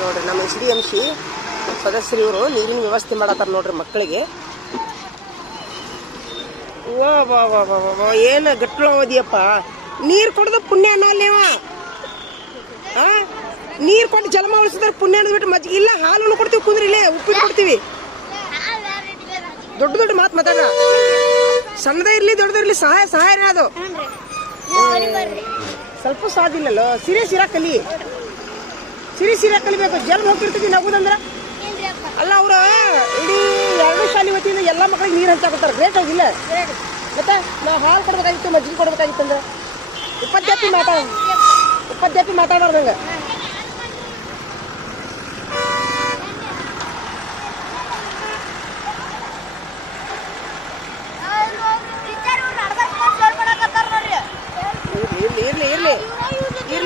ನೋಡ್ರಿ ನಮ್ಮ SDMC ಸದಸ್ಯರು ಇವರು ನೀರಿನ ವ್ಯವಸ್ಥೆ ಮಾಡತ್ತಾರ ನೋಡ್ರಿ ಮಕ್ಕಳಿಗೆ. ವಾ ವಾ ವಾ ವಾ ವಾ ಏನು ಗಟ್ಲು ಅವಧಿಯಪ್ಪ. ನೀರು ಕೊಡೋದು ಪುಣ್ಯ ಅನ್ನೋಲ್ಲೇವ. ನೀರು ಕೊಟ್ಟು ಜನ್ಮ ಉಳಿಸಿದ್ರೆ ಪುಣ್ಯ ಅನ್ನೋದು ಮಜ್ಜಿಗೆ ಇಲ್ಲ ಹಾಲನ್ನು ಕೊಡ್ತೀವಿ, ಕುಂದ್ರಿ ಇಲ್ಲೇ ಉಪ್ಪಿಟ್ಟು ಕೊಡ್ತೀವಿ. ದೊಡ್ಡ ದೊಡ್ಡ ಮಾತು ಮಾತಾಡ, ಸಣ್ಣದೇ ಇರಲಿ ದೊಡ್ಡದೇ ಇರಲಿ ಸಹಾಯನೇ ಅದು. ಸ್ವಲ್ಪ ಸಾಧಿಲ್ಲಲ್ಲೋ. ಸಿರಾ ಕಲಿ, ಸಿರಾ ಕಲಿಬೇಕು. ಜನ್ಮ ಹೋಗ್ತಿರ್ತೀವಿ ನಗುದಂದ್ರ ಅಲ್ಲ. ಅವ್ರ ಇಡೀ 2 ಶಾಲೆ ವತಿಯಿಂದ ಎಲ್ಲ ಮಕ್ಕಳಿಗೆ ನೀರು ಹಂಚಾಕೊಡ್ತಾರೆ. ಗ್ರೇಟ್ ಆಗಿಲ್ಲ ಮತ್ತೆ. ನಾವು ಹಾಲು ಕೊಡ್ಬೇಕಾಗಿತ್ತು, ಮಜ್ಜಿಗೆ ಕೊಡ್ಬೇಕಾಗಿತ್ತು ಅಂದ್ರೆ ಉಪಾಧ್ಯಾಪಿ ಮಾತಾಡೋದಂಗ